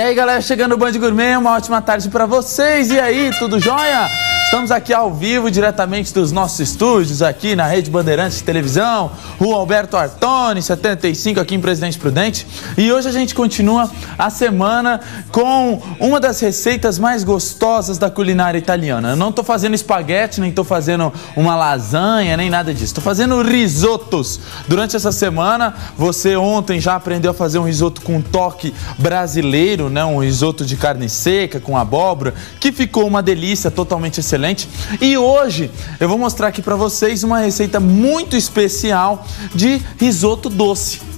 E aí, galera, chegando no Band Gourmet, uma ótima tarde para vocês. E aí, tudo jóia? Estamos aqui ao vivo, diretamente dos nossos estúdios, aqui na Rede Bandeirantes de Televisão, Rua Alberto Artoni, 75, aqui em Presidente Prudente. E hoje a gente continua a semana com uma das receitas mais gostosas da culinária italiana. Eu não estou fazendo espaguete, nem estou fazendo uma lasanha, nem nada disso. Estou fazendo risotos. Durante essa semana, você ontem já aprendeu a fazer um risoto com toque brasileiro, né? Um risoto de carne seca, com abóbora, que ficou uma delícia, totalmente excelente. E hoje eu vou mostrar aqui para vocês uma receita muito especial de risoto doce.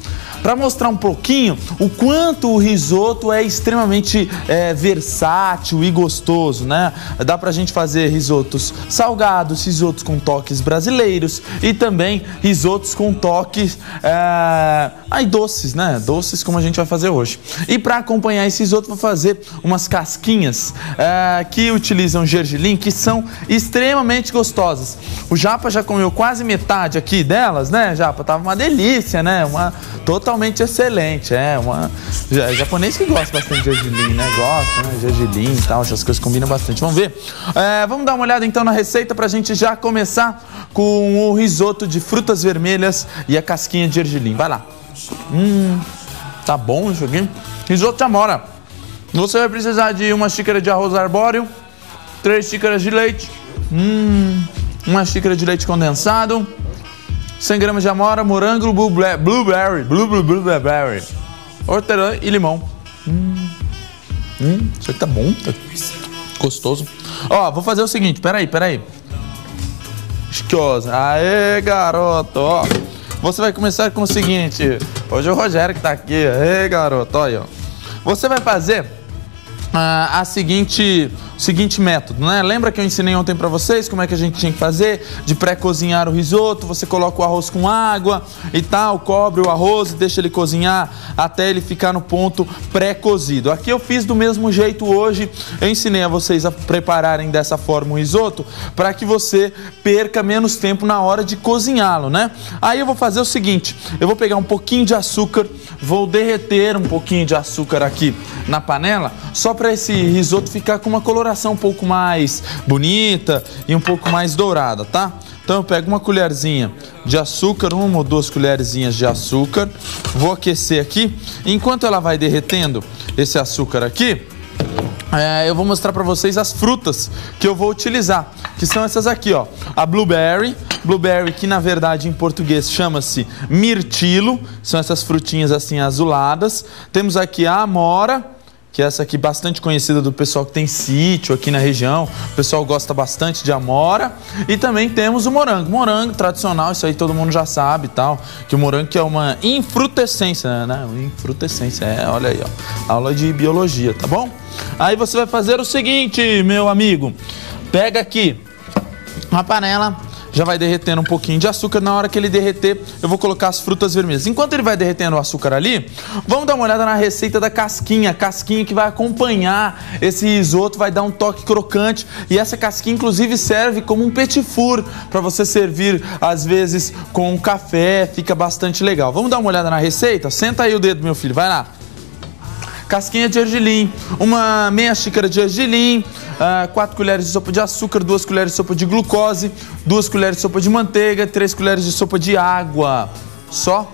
Para mostrar um pouquinho o quanto o risoto é extremamente versátil e gostoso, né? Dá pra gente fazer risotos salgados, risotos com toques brasileiros e também risotos com toques doces, né? Doces como a gente vai fazer hoje. E para acompanhar esse risoto, vou fazer umas casquinhas que utilizam gergelim, que são extremamente gostosas. O Japa já comeu quase metade aqui delas, né, Japa? Tava uma delícia, né? Totalmente excelente, japonês que gosta bastante de gergelim, né? Gosta, né? Gergelim e tal, essas coisas combinam bastante. Vamos ver? Vamos dar uma olhada então na receita pra gente já começar com o risoto de frutas vermelhas e a casquinha de gergelim. Vai lá. Tá bom isso aqui. Risoto de amora. Você vai precisar de uma xícara de arroz arbóreo, 3 xícaras de leite, uma xícara de leite condensado, 100 gramas de amora, morango, blueberry, hortelã e limão. Isso aqui tá bom, tá gostoso. Ó, vou fazer o seguinte, peraí. Esquiosa. Aê, garoto, ó. Você vai começar com o seguinte. Hoje é o Rogério que tá aqui. Aê, garoto, olha, ó. Você vai fazer o seguinte método, né? Lembra que eu ensinei ontem pra vocês como é que a gente tinha que fazer? De pré-cozinhar o risoto, você coloca o arroz com água e tal, cobre o arroz e deixa ele cozinhar até ele ficar no ponto pré-cozido. Aqui eu fiz do mesmo jeito hoje, eu ensinei a vocês a prepararem dessa forma o risoto para que você perca menos tempo na hora de cozinhá-lo, né? Aí eu vou fazer o seguinte, eu vou pegar um pouquinho de açúcar, vou derreter um pouquinho de açúcar aqui na panela, só para esse risoto ficar com uma coloração um pouco mais bonita e um pouco mais dourada, tá? Então eu pego uma colherzinha de açúcar, 1 ou 2 colherzinhas de açúcar, vou aquecer aqui. Enquanto ela vai derretendo esse açúcar aqui, eu vou mostrar para vocês as frutas que eu vou utilizar, que são essas aqui, ó. A blueberry que na verdade em português chama-se mirtilo, são essas frutinhas assim azuladas. Temos aqui a amora, que é essa aqui bastante conhecida do pessoal que tem sítio aqui na região. O pessoal gosta bastante de amora. E também temos o morango. Morango tradicional, isso aí todo mundo já sabe e tal. Que o morango que é uma infrutescência, né? Infrutescência, olha aí, ó. Aula de biologia, tá bom? Aí você vai fazer o seguinte, meu amigo. Pega aqui uma panela. Já vai derretendo um pouquinho de açúcar. Na hora que ele derreter, eu vou colocar as frutas vermelhas. Enquanto ele vai derretendo o açúcar ali, vamos dar uma olhada na receita da casquinha. A casquinha que vai acompanhar esse risoto, vai dar um toque crocante. E essa casquinha, inclusive, serve como um petit four para você servir, às vezes, com um café. Fica bastante legal. Vamos dar uma olhada na receita? Senta aí o dedo, meu filho. Vai lá. Casquinha de gergelim, uma meia xícara de gergelim, 4 colheres de sopa de açúcar, 2 colheres de sopa de glucose, 2 colheres de sopa de manteiga, 3 colheres de sopa de água. Só.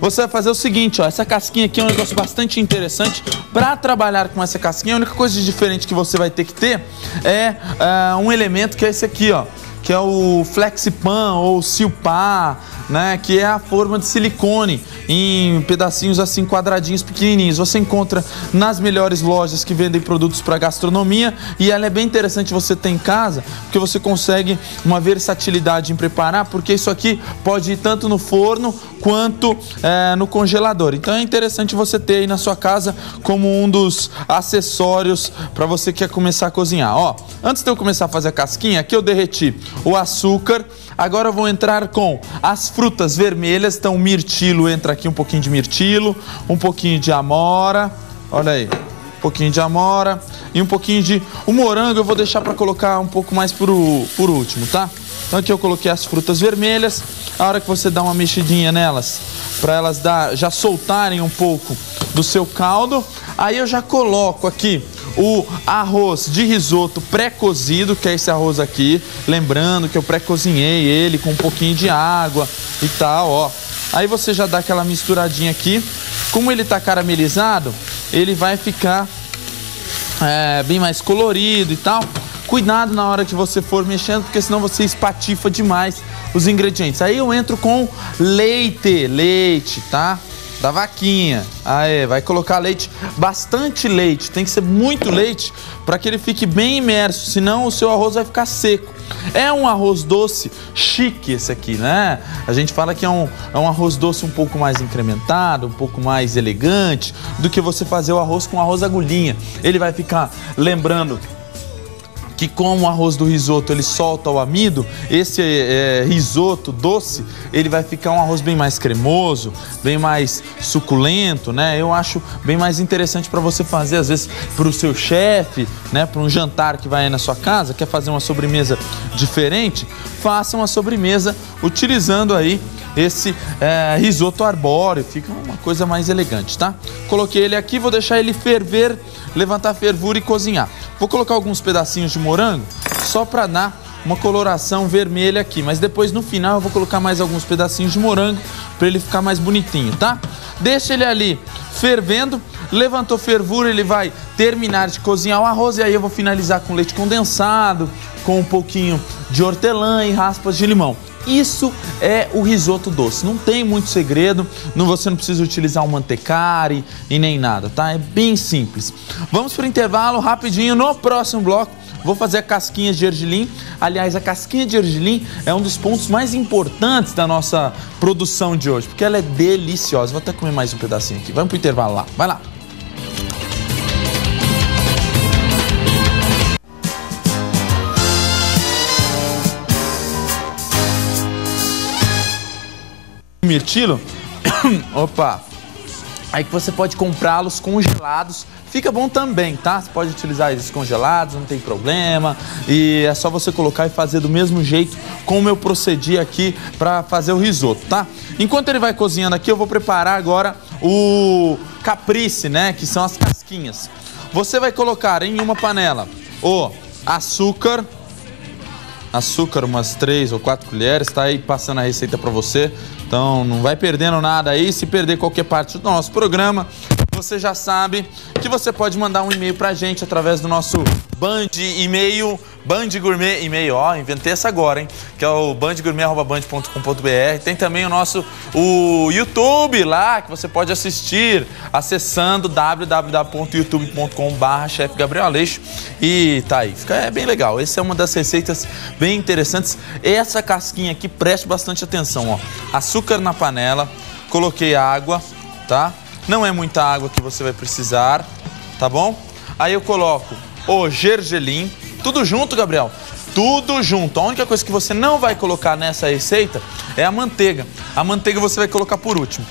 Você vai fazer o seguinte, ó, essa casquinha aqui é um negócio bastante interessante. Para trabalhar com essa casquinha, a única coisa de diferente que você vai ter que ter é um elemento que é esse aqui, ó, que é o Flexipan ou Silpar, né, que é a forma de silicone em pedacinhos assim quadradinhos pequenininhos. Você encontra nas melhores lojas que vendem produtos para gastronomia e ela é bem interessante você ter em casa, porque você consegue uma versatilidade em preparar, porque isso aqui pode ir tanto no forno quanto no congelador. Então é interessante você ter aí na sua casa como um dos acessórios para você que quer começar a cozinhar. Ó, antes de eu começar a fazer a casquinha, aqui eu derreti o açúcar. Agora eu vou entrar com as frutas vermelhas. Então o mirtilo, entra aqui um pouquinho de mirtilo, um pouquinho de amora, olha aí, um pouquinho de amora e um pouquinho de... O morango eu vou deixar para colocar um pouco mais por último, tá? Então aqui eu coloquei as frutas vermelhas. A hora que você dá uma mexidinha nelas, para elas já soltarem um pouco do seu caldo, Aí eu já coloco aqui o arroz de risoto pré-cozido, que é esse arroz aqui. Lembrando que eu pré-cozinhei ele com um pouquinho de água e tal, ó. Aí você já dá aquela misturadinha aqui. Como ele tá caramelizado, ele vai ficar bem mais colorido e tal. Cuidado na hora que você for mexendo, porque senão você espatifa demais os ingredientes. Aí eu entro com leite, tá? Da vaquinha. Aí, vai colocar leite, bastante leite. Tem que ser muito leite para que ele fique bem imerso, senão o seu arroz vai ficar seco. É um arroz doce chique esse aqui, né? A gente fala que é um arroz doce um pouco mais incrementado, um pouco mais elegante do que você fazer o arroz com arroz agulhinha. Ele vai ficar lembrando que com o arroz do risoto ele solta o amido, esse risoto doce, ele vai ficar um arroz bem mais cremoso, bem mais suculento, né? Eu acho bem mais interessante para você fazer, às vezes, para o seu chefe, né? Para um jantar que vai aí na sua casa, quer fazer uma sobremesa diferente, faça uma sobremesa utilizando aí esse risoto arbóreo, fica uma coisa mais elegante, tá? Coloquei ele aqui, vou deixar ele ferver, levantar fervura e cozinhar. Vou colocar alguns pedacinhos de morango só para dar uma coloração vermelha aqui, mas depois no final eu vou colocar mais alguns pedacinhos de morango para ele ficar mais bonitinho, tá? Deixa ele ali fervendo, levantou fervura, ele vai terminar de cozinhar o arroz e aí eu vou finalizar com leite condensado, com um pouquinho de hortelã e raspas de limão. Isso é o risoto doce, não tem muito segredo, você não precisa utilizar um mantecare e nem nada, tá? É bem simples. Vamos para o intervalo rapidinho, no próximo bloco vou fazer a casquinha de gergelim. Aliás, a casquinha de gergelim é um dos pontos mais importantes da nossa produção de hoje, porque ela é deliciosa. Vou até comer mais um pedacinho aqui, vamos para o intervalo lá, vai lá. Mirtilo, opa, aí que você pode comprá-los congelados, fica bom também, tá? Você pode utilizar eles congelados, não tem problema, e é só você colocar e fazer do mesmo jeito como eu procedi aqui para fazer o risoto, tá? Enquanto ele vai cozinhando aqui, eu vou preparar agora o caprice, né? Que são as casquinhas. Você vai colocar em uma panela o açúcar umas 3 ou 4 colheres, tá aí passando a receita para você. Então não vai perdendo nada aí, se perder qualquer parte do nosso programa, você já sabe que você pode mandar um e-mail pra gente através do nosso Band e-mail, Band Gourmet e-mail, ó, inventei essa agora, hein, que é o bandgourmet@band.com.br. Tem também o YouTube lá, que você pode assistir acessando www.youtube.com/Chef Gabriel Aleixo e tá aí, é bem legal. Essa é uma das receitas bem interessantes. Essa casquinha aqui, preste bastante atenção, ó. Açúcar na panela, coloquei água, tá? Não é muita água que você vai precisar, tá bom? Aí eu coloco o gergelim, tudo junto, Gabriel? Tudo junto. A única coisa que você não vai colocar nessa receita é a manteiga. A manteiga você vai colocar por último.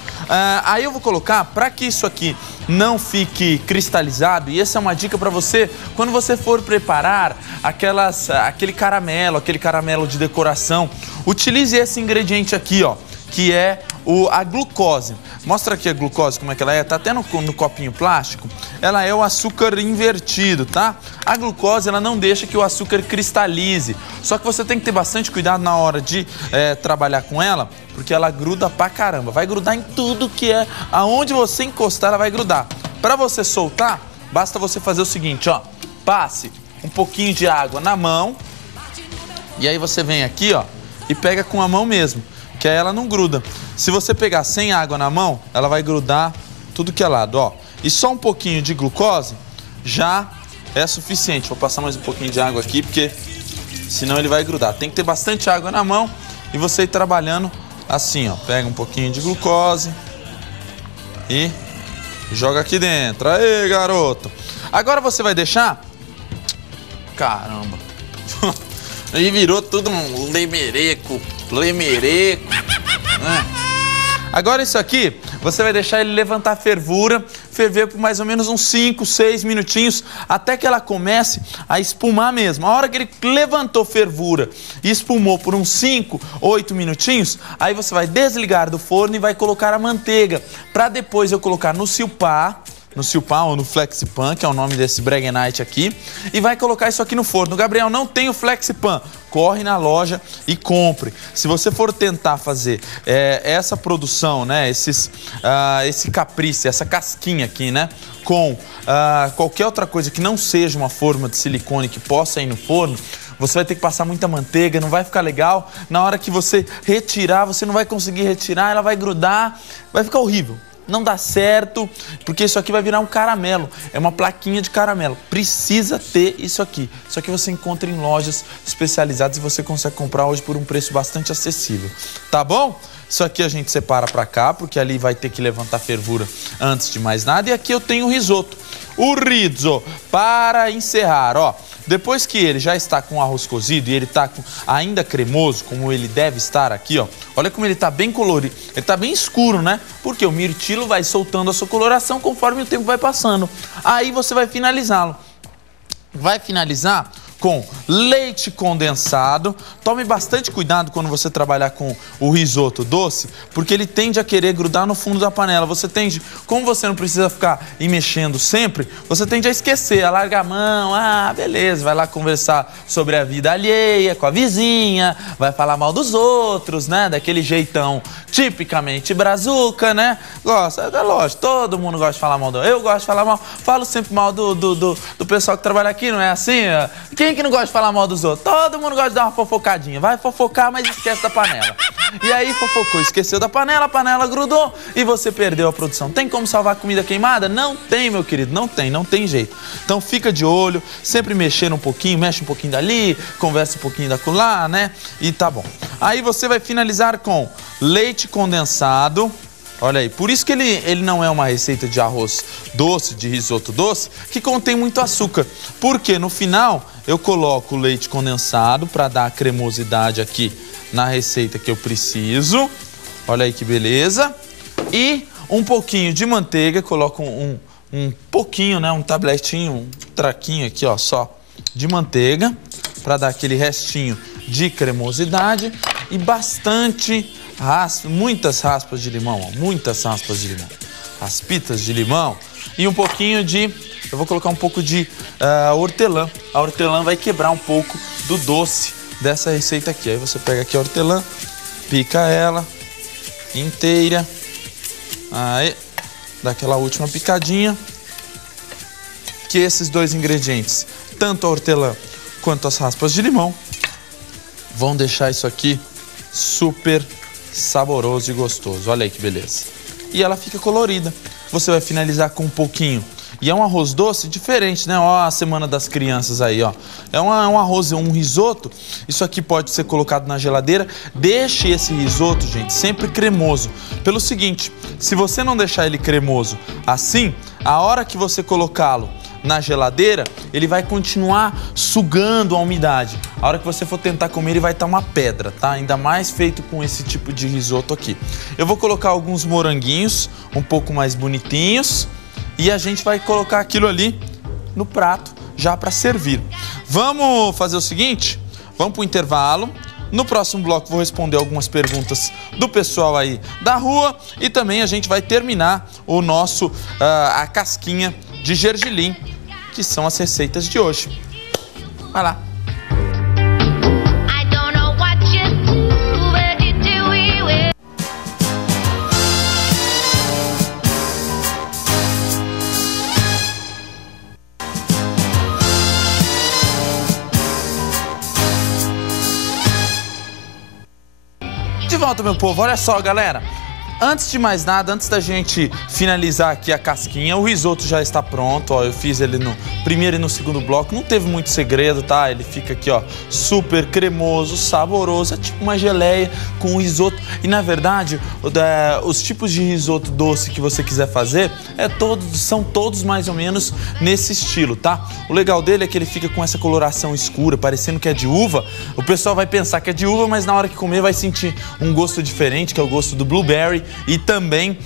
Aí eu vou colocar, para que isso aqui não fique cristalizado, e essa é uma dica para você, quando você for preparar aquele caramelo de decoração, utilize esse ingrediente aqui, ó, que é a glucose. Mostra aqui a glucose, como é que ela é. Tá até no copinho plástico. Ela é o açúcar invertido, tá? A glucose, ela não deixa que o açúcar cristalize. Só que você tem que ter bastante cuidado na hora de trabalhar com ela, porque ela gruda pra caramba. Vai grudar em tudo que é... Aonde você encostar, ela vai grudar. Pra você soltar, basta você fazer o seguinte, ó. Passe um pouquinho de água na mão. E aí você vem aqui, ó, e pega com a mão mesmo, que aí ela não gruda. Se você pegar sem água na mão, ela vai grudar tudo que é lado, ó. E só um pouquinho de glucose já é suficiente. Vou passar mais um pouquinho de água aqui, porque senão ele vai grudar. Tem que ter bastante água na mão e você ir trabalhando assim, ó. Pega um pouquinho de glucose e joga aqui dentro. Aê, garoto! Agora você vai deixar... Caramba! E virou tudo um lemereco. Agora isso aqui, você vai deixar ele levantar fervura, ferver por mais ou menos uns 5, 6 minutinhos, até que ela comece a espumar mesmo. A hora que ele levantou fervura e espumou por uns 5, 8 minutinhos, aí você vai desligar do forno e vai colocar a manteiga, para depois eu colocar no silpá, no Silpan ou no Flexipan, que é o nome desse Breguenite aqui, e vai colocar isso aqui no forno. Gabriel, não tem o Flexipan. Corre na loja e compre. Se você for tentar fazer essa produção, né, esse caprice, essa casquinha aqui, né, com qualquer outra coisa que não seja uma forma de silicone que possa ir no forno, você vai ter que passar muita manteiga, não vai ficar legal. Na hora que você retirar, você não vai conseguir retirar, ela vai grudar, vai ficar horrível. Não dá certo, porque isso aqui vai virar um caramelo. É uma plaquinha de caramelo. Precisa ter isso aqui. Isso aqui você encontra em lojas especializadas e você consegue comprar hoje por um preço bastante acessível. Tá bom? Isso aqui a gente separa pra cá, porque ali vai ter que levantar fervura antes de mais nada. E aqui eu tenho o risoto. O riso, para encerrar, ó. Depois que ele já está com o arroz cozido e ele está ainda cremoso, como ele deve estar aqui, ó. Olha como ele está bem colorido. Ele está bem escuro, né? Porque o mirtilo vai soltando a sua coloração conforme o tempo vai passando. Aí você vai finalizá-lo. Vai finalizar com leite condensado. Tome bastante cuidado quando você trabalhar com o risoto doce, porque ele tende a querer grudar no fundo da panela. Você tende, como você não precisa ficar mexendo sempre, você tende a esquecer, a largar a mão, beleza, vai lá conversar sobre a vida alheia com a vizinha, vai falar mal dos outros, né, daquele jeitão tipicamente brazuca, né, gosta, é lógico, todo mundo gosta de falar mal eu gosto de falar mal, falo sempre mal do pessoal que trabalha aqui, não é assim? Quem que não gosta de falar mal dos outros? Todo mundo gosta de dar uma fofocadinha. Vai fofocar, mas esquece da panela. E aí fofocou, esqueceu da panela, a panela grudou e você perdeu a produção. Tem como salvar comida queimada? Não tem, meu querido, não tem jeito. Então fica de olho, sempre mexendo um pouquinho, mexe um pouquinho dali, conversa um pouquinho daquela, né? E tá bom. Aí você vai finalizar com leite condensado. Olha aí, por isso que ele não é uma receita de arroz doce, de risoto doce, que contém muito açúcar. Porque no final eu coloco o leite condensado para dar a cremosidade aqui na receita que eu preciso. Olha aí que beleza. E um pouquinho de manteiga, coloco um pouquinho, né, um tabletinho, um traquinho aqui, ó, só de manteiga, para dar aquele restinho de cremosidade e bastante muitas raspas de limão, ó, muitas raspas de limão, raspitas de limão e um pouquinho de, eu vou colocar um pouco de hortelã. A hortelã vai quebrar um pouco do doce dessa receita aqui. Aí você pega aqui a hortelã, pica ela inteira, aí dá aquela última picadinha, que esses dois ingredientes, tanto a hortelã quanto as raspas de limão, vão deixar isso aqui super saboroso e gostoso. Olha aí que beleza. E ela fica colorida. Você vai finalizar com um pouquinho. E é um arroz doce diferente, né? Ó a Semana das Crianças aí, ó. É um arroz, um risoto. Isso aqui pode ser colocado na geladeira. Deixe esse risoto, gente, sempre cremoso. Pelo seguinte, se você não deixar ele cremoso assim, a hora que você colocá-lo na geladeira, ele vai continuar sugando a umidade. A hora que você for tentar comer, ele vai estar uma pedra, tá? Ainda mais feito com esse tipo de risoto aqui. Eu vou colocar alguns moranguinhos, um pouco mais bonitinhos, e a gente vai colocar aquilo ali no prato, já para servir. Vamos fazer o seguinte? Vamos para o intervalo. No próximo bloco vou responder algumas perguntas do pessoal aí da rua e também a gente vai terminar o nosso, a casquinha de gergelim, que são as receitas de hoje. Vai lá. De volta, meu povo. Olha só, galera. Antes de mais nada, antes da gente finalizar aqui a casquinha, o risoto já está pronto, ó, eu fiz ele no primeiro e no segundo bloco, não teve muito segredo, tá? Ele fica aqui, ó, super cremoso, saboroso, é tipo uma geleia com risoto. E na verdade, os tipos de risoto doce que você quiser fazer, são todos mais ou menos nesse estilo, tá? O legal dele é que ele fica com essa coloração escura, parecendo que é de uva. O pessoal vai pensar que é de uva, mas na hora que comer vai sentir um gosto diferente, que é o gosto do blueberry e também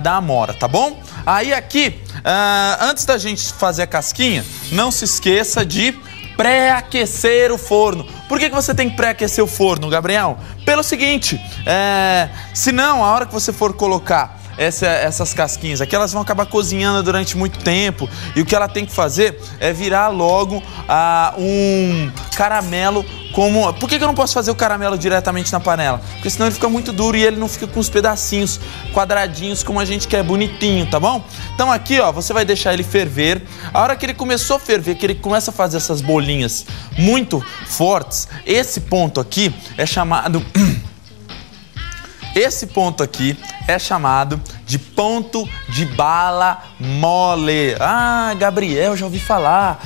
da amora, tá bom? Aí aqui, antes da gente fazer a casquinha, não se esqueça de pré-aquecer o forno. Por que você tem que pré-aquecer o forno, Gabriel? Pelo seguinte, senão a hora que você for colocar essas casquinhas aqui, elas vão acabar cozinhando durante muito tempo. E o que ela tem que fazer é virar logo um caramelo como... Por que eu não posso fazer o caramelo diretamente na panela? Porque senão ele fica muito duro e ele não fica com os pedacinhos quadradinhos como a gente quer, bonitinho, tá bom? Então aqui, ó, você vai deixar ele ferver. A hora que ele começou a ferver, que ele começa a fazer essas bolinhas muito fortes, esse ponto aqui é chamado... Esse ponto aqui é chamado de ponto de bala mole. Ah, Gabriel, já ouvi falar.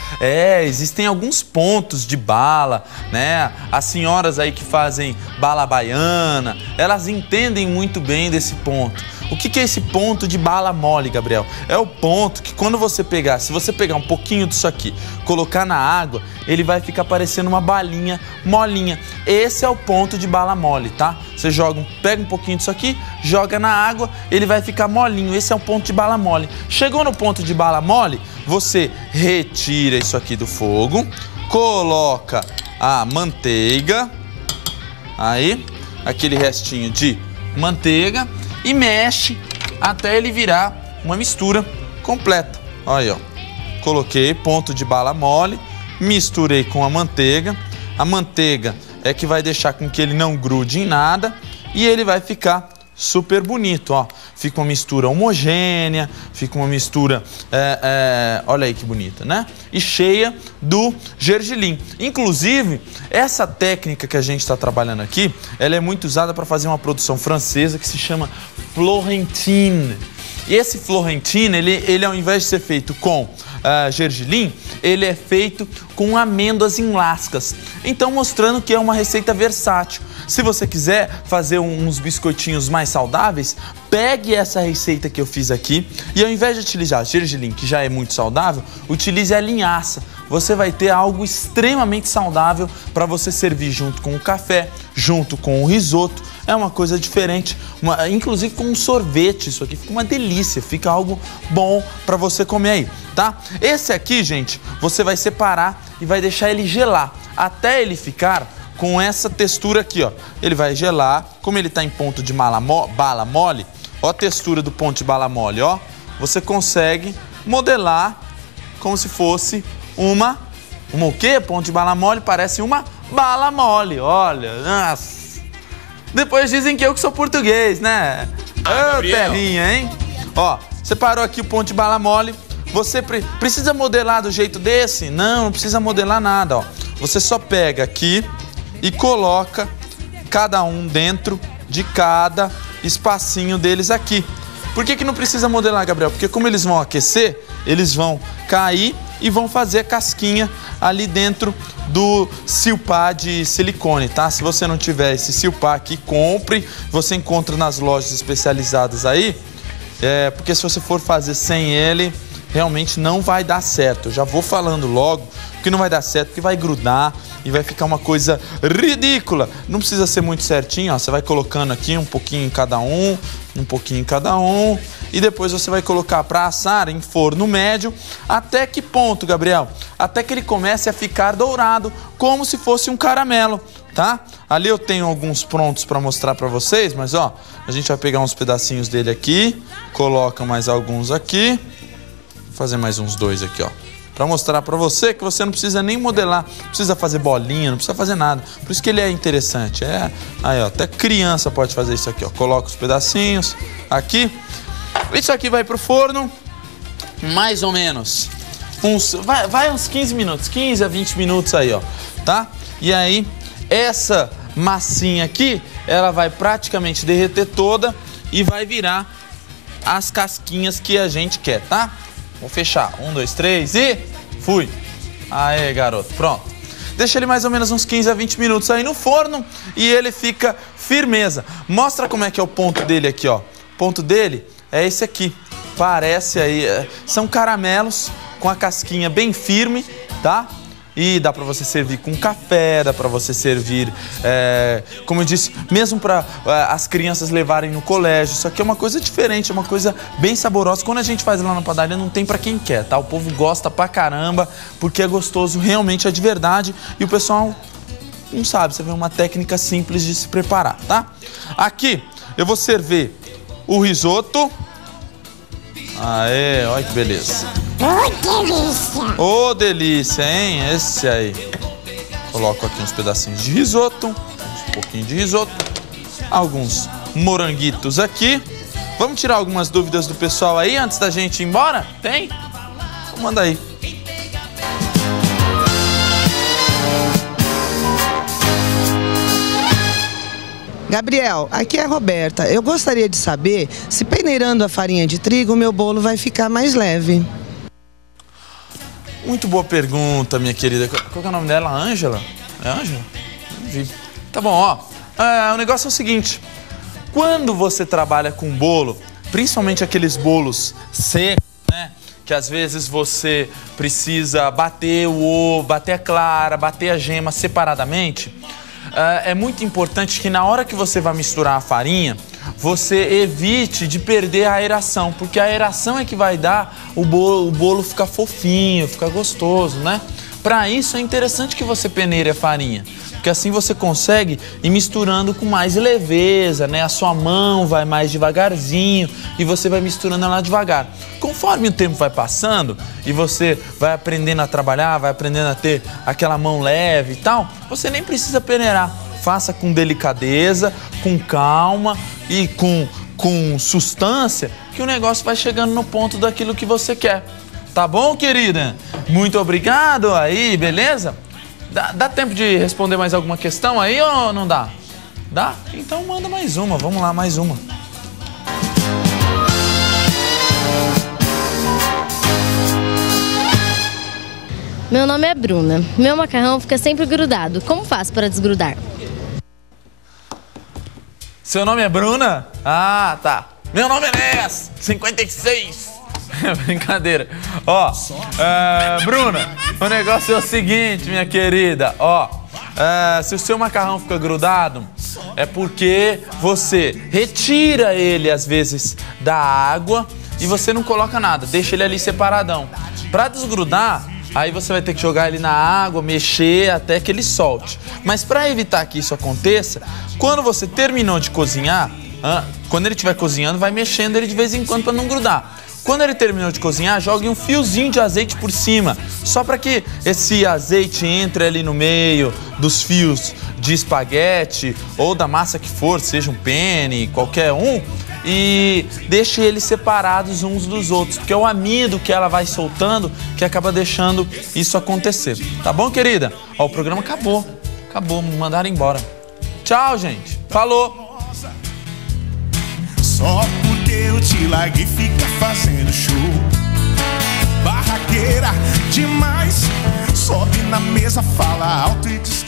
Existem alguns pontos de bala, né? As senhoras aí que fazem bala baiana, elas entendem muito bem desse ponto. O que é esse ponto de bala mole, Gabriel? É o ponto que quando você pegar, se você pegar um pouquinho disso aqui, colocar na água, ele vai ficar parecendo uma balinha molinha. Esse é o ponto de bala mole, tá? Você pega um pouquinho disso aqui, joga na água, ele vai ficar molinho. Esse é o ponto de bala mole. Chegou no ponto de bala mole, você retira isso aqui do fogo, coloca a manteiga, aí, aquele restinho de manteiga, e mexe até ele virar uma mistura completa. Olha aí, ó. Coloquei ponto de bala mole, misturei com a manteiga. A manteiga é que vai deixar com que ele não grude em nada e ele vai ficar super bonito, ó. Fica uma mistura homogênea, fica uma mistura, olha aí que bonita, né? E cheia do gergelim. Inclusive, essa técnica que a gente está trabalhando aqui, ela é muito usada para fazer uma produção francesa que se chama Florentine. E esse Florentine, ele ao invés de ser feito com gergelim, ele é feito com amêndoas em lascas. Então, mostrando que é uma receita versátil. Se você quiser fazer uns biscoitinhos mais saudáveis, pegue essa receita que eu fiz aqui e ao invés de utilizar gergelim, que já é muito saudável, utilize a linhaça. Você vai ter algo extremamente saudável para você servir junto com o café, junto com o risoto. É uma coisa diferente, inclusive com um sorvete. Isso aqui fica uma delícia, fica algo bom para você comer aí, tá? Esse aqui, gente, você vai separar e vai deixar ele gelar até ele ficar com essa textura aqui, ó. Ele vai gelar, como ele tá em ponto de bala mole, ó a textura do ponto de bala mole, ó. Você consegue modelar como se fosse uma o quê? Ponto de bala mole parece uma bala mole, olha, nossa. Depois dizem que eu que sou português, né? Ô, terrinha, hein? Ó, separou aqui o ponto de bala mole. Você precisa modelar do jeito desse? Não, não precisa modelar nada, ó. Você só pega aqui e coloca cada um dentro de cada espacinho deles aqui. Por que não precisa modelar, Gabriel? Porque como eles vão aquecer, eles vão cair e vão fazer casquinha ali dentro do silpá de silicone, tá? Se você não tiver esse silpá aqui, compre. Você encontra nas lojas especializadas aí, porque se você for fazer sem ele, realmente não vai dar certo. Eu já vou falando logo que não vai dar certo, porque vai grudar e vai ficar uma coisa ridícula. Não precisa ser muito certinho, ó. Você vai colocando aqui um pouquinho em cada um, e depois você vai colocar para assar em forno médio. Até que ponto, Gabriel? Até que ele comece a ficar dourado, como se fosse um caramelo, tá? Ali eu tenho alguns prontos para mostrar para vocês, mas ó, a gente vai pegar uns pedacinhos dele aqui, coloca mais alguns aqui, vou fazer mais uns 2 aqui, ó. Para mostrar para você que você não precisa nem modelar, não precisa fazer bolinha, não precisa fazer nada. Por isso que ele é interessante. Aí, ó, até criança pode fazer isso aqui, ó. Coloca os pedacinhos aqui. Isso aqui vai pro forno, mais ou menos vai uns 15 minutos, 15 a 20 minutos aí, ó, tá? E aí, essa massinha aqui, ela vai praticamente derreter toda e vai virar as casquinhas que a gente quer, tá? Vou fechar. 1, 2, 3 e fui. Aê, garoto. Pronto. Deixa ele mais ou menos uns 15 a 20 minutos aí no forno e ele fica firmeza. Mostra como é que é o ponto dele aqui, ó. O ponto dele é esse aqui. Parece aí... São caramelos com a casquinha bem firme, tá? E dá para você servir com café, dá para você servir, como eu disse, mesmo para as crianças levarem no colégio. Isso aqui é uma coisa diferente, é uma coisa bem saborosa. Quando a gente faz lá na padaria, não tem para quem quer, tá? O povo gosta pra caramba, porque é gostoso, realmente é de verdade. E o pessoal não sabe, você vê uma técnica simples de se preparar, tá? Aqui eu vou servir o risoto. Aê, olha que beleza. Ô, delícia! Ô, delícia, hein? Esse aí. Coloco aqui uns pedacinhos de risoto, um pouquinho de risoto, alguns moranguitos aqui. Vamos tirar algumas dúvidas do pessoal aí antes da gente ir embora? Tem? Então manda aí. Gabriel, aqui é a Roberta. Eu gostaria de saber se peneirando a farinha de trigo, o meu bolo vai ficar mais leve. Muito boa pergunta, minha querida. Qual que é o nome dela? Ângela? É Ângela? Não vi. Tá bom, ó. O negócio é o seguinte. Quando você trabalha com bolo, principalmente aqueles bolos secos, né? Que às vezes você precisa bater o ovo, bater a clara, bater a gema separadamente, é muito importante que na hora que você vai misturar a farinha, você evite de perder a aeração, porque a aeração é que vai dar o bolo ficar fofinho, ficar gostoso, né? Para isso é interessante que você peneire a farinha, porque assim você consegue ir misturando com mais leveza, né? A sua mão vai mais devagarzinho e você vai misturando ela devagar. Conforme o tempo vai passando e você vai aprendendo a trabalhar, vai aprendendo a ter aquela mão leve e tal, você nem precisa peneirar. Faça com delicadeza, com calma e com sustância, que o negócio vai chegando no ponto daquilo que você quer. Tá bom, querida? Muito obrigado aí, beleza? Dá tempo de responder mais alguma questão aí ou não dá? Dá? Então manda mais uma, vamos lá, mais uma. Meu nome é Bruna. Meu macarrão fica sempre grudado. Como faço para desgrudar? Seu nome é Bruna? Ah, tá. Meu nome é Néas, 56. Brincadeira. Ó, Bruna, o negócio é o seguinte, minha querida. Ó, se o seu macarrão fica grudado, é porque você retira ele, às vezes, da água e você não coloca nada. Deixa ele ali separadão. Pra desgrudar, aí você vai ter que jogar ele na água, mexer até que ele solte. Mas para evitar que isso aconteça, quando você terminou de cozinhar, quando ele estiver cozinhando, vai mexendo ele de vez em quando para não grudar. Quando ele terminou de cozinhar, jogue um fiozinho de azeite por cima, só para que esse azeite entre ali no meio dos fios de espaguete ou da massa que for, seja um penne, qualquer um, e deixe eles separados uns dos outros, porque é o amido que ela vai soltando que acaba deixando isso acontecer. Tá bom, querida? Ó, o programa acabou. Acabou, me mandaram embora. Tchau, gente. Falou. Só porque eu te larguei fica fazendo show. Barraqueira demais. Sobe na mesa, fala alto e diz